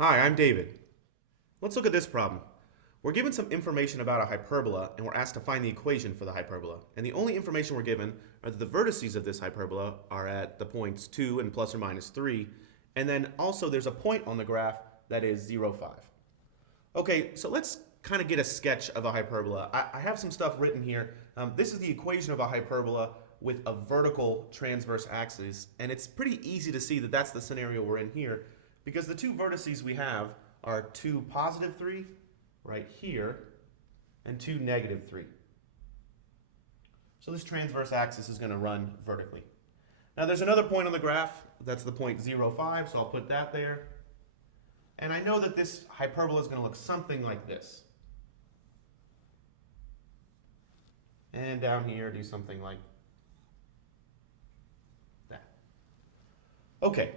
Hi, I'm David. Let's look at this problem. We're given some information about a hyperbola and we're asked to find the equation for the hyperbola. And the only information we're given are that the vertices of this hyperbola are at the points 2 and plus or minus 3. And then also there's a point on the graph that is 0, 5. Okay, so let's kind of get a sketch of a hyperbola. I have some stuff written here. This is the equation of a hyperbola with a vertical transverse axis. And it's pretty easy to see that that's the scenario we're in here, because the two vertices we have are 2, positive 3 right here and 2, negative 3. So this transverse axis is going to run vertically. Now there's another point on the graph, that's the point 0, 5, so I'll put that there. And I know that this hyperbola is going to look something like this. And down here do something like that. Okay.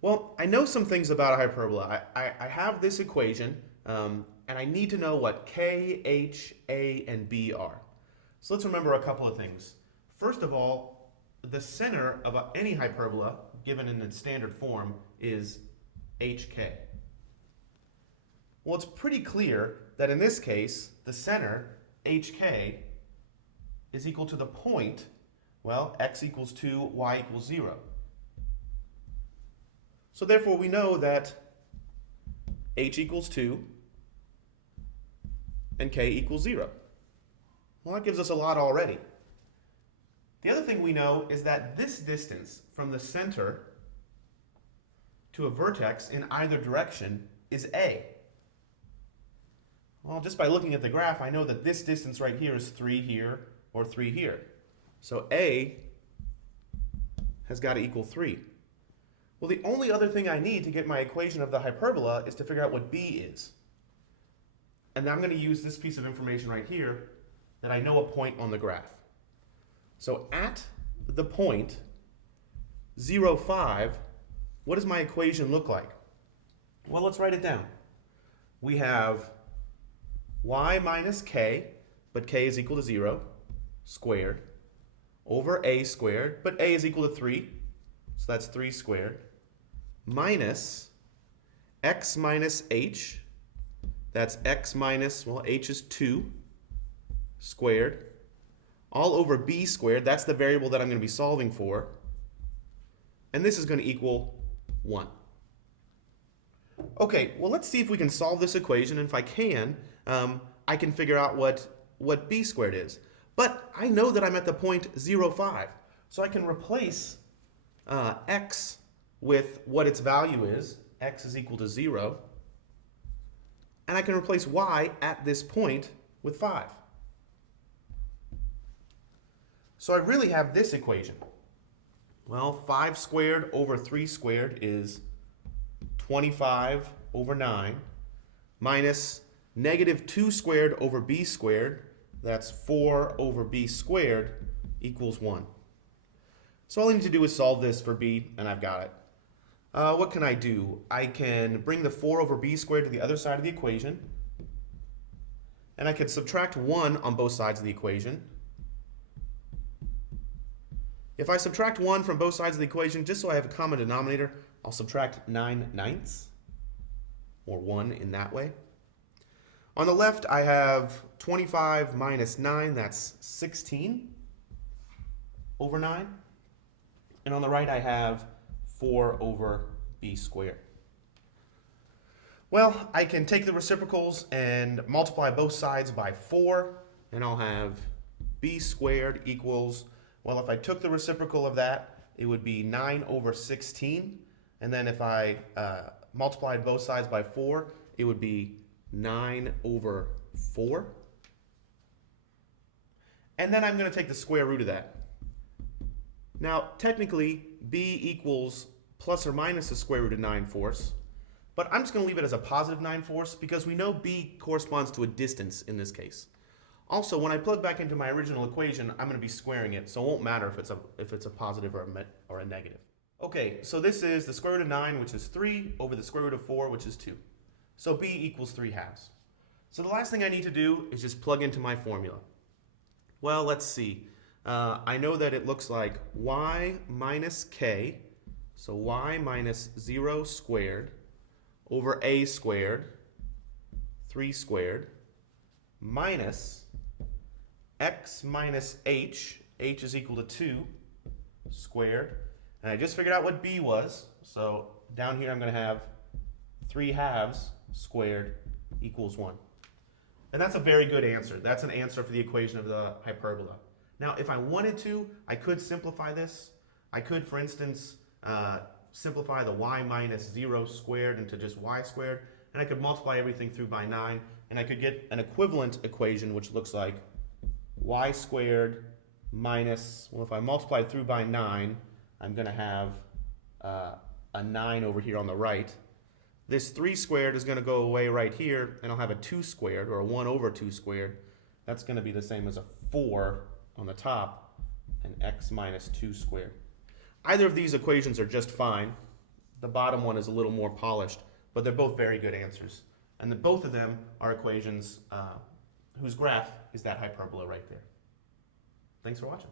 Well, I know some things about a hyperbola. I have this equation, and I need to know what K, H, A, and B are. So let's remember a couple of things. First of all, the center of any hyperbola, given in its standard form, is HK. Well, it's pretty clear that in this case, the center, HK, is equal to the point, well, x equals 2, y equals 0. So therefore, we know that h equals 2 and k equals 0. Well, that gives us a lot already. The other thing we know is that this distance from the center to a vertex in either direction is a. Well, just by looking at the graph, I know that this distance right here is 3 here or 3 here. So a has got to equal 3. Well, the only other thing I need to get my equation of the hyperbola is to figure out what b is. And I'm going to use this piece of information right here that I know a point on the graph. So at the point 0, 5, what does my equation look like? Well, let's write it down. We have y minus k, but k is equal to 0, squared, over a squared, but a is equal to 3, so that's 3 squared, minus x minus h, that's x minus, well, h is 2 squared, all over b squared, that's the variable that I'm going to be solving for, and this is going to equal 1. Okay, well, let's see if we can solve this equation, and if I can, I can figure out what b squared is. But I know that I'm at the point 0, 5, so I can replace x with what its value is. X is equal to 0. And I can replace y at this point with 5. So I really have this equation. Well, 5 squared over 3 squared is 25 over 9, minus negative 2 squared over b squared, that's 4 over b squared, equals 1. So all I need to do is solve this for b, and I've got it. What can I do? I can bring the 4 over b squared to the other side of the equation, and I can subtract 1 on both sides of the equation. If I subtract 1 from both sides of the equation, just so I have a common denominator, I'll subtract 9/9, or 1 in that way. On the left, I have 25 minus 9, that's 16 over 9. And on the right, I have 4 over b squared. Well, I can take the reciprocals and multiply both sides by 4, and I'll have b squared equals, well, if I took the reciprocal of that, it would be 9 over 16. And then if I multiplied both sides by 4, it would be 9 over 4. And then I'm going to take the square root of that. Now, technically, b equals plus or minus the square root of 9/4, but I'm just going to leave it as a positive 9/4 because we know b corresponds to a distance in this case. Also, when I plug back into my original equation, I'm going to be squaring it, so it won't matter if it's a positive or a negative. Okay, so this is the square root of 9, which is 3, over the square root of 4, which is 2. So b equals 3/2. So the last thing I need to do is just plug into my formula. Well, let's see. I know that it looks like y minus k, so y minus 0 squared, over a squared, 3 squared, minus x minus h is equal to 2 squared. And I just figured out what b was, so down here I'm going to have 3 halves squared equals 1. And that's a very good answer. That's an answer for the equation of the hyperbola. Now, if I wanted to, I could simplify this. I could, for instance, simplify the y minus 0 squared into just y squared, and I could multiply everything through by 9, and I could get an equivalent equation which looks like y squared minus, well, if I multiply through by 9, I'm going to have a 9 over here on the right. This 3 squared is going to go away right here, and I'll have a 2 squared, or a 1 over 2 squared. That's going to be the same as a 4 on the top, and x minus 2 squared. Either of these equations are just fine. The bottom one is a little more polished, but they're both very good answers. And both of them are equations whose graph is that hyperbola right there. Thanks for watching.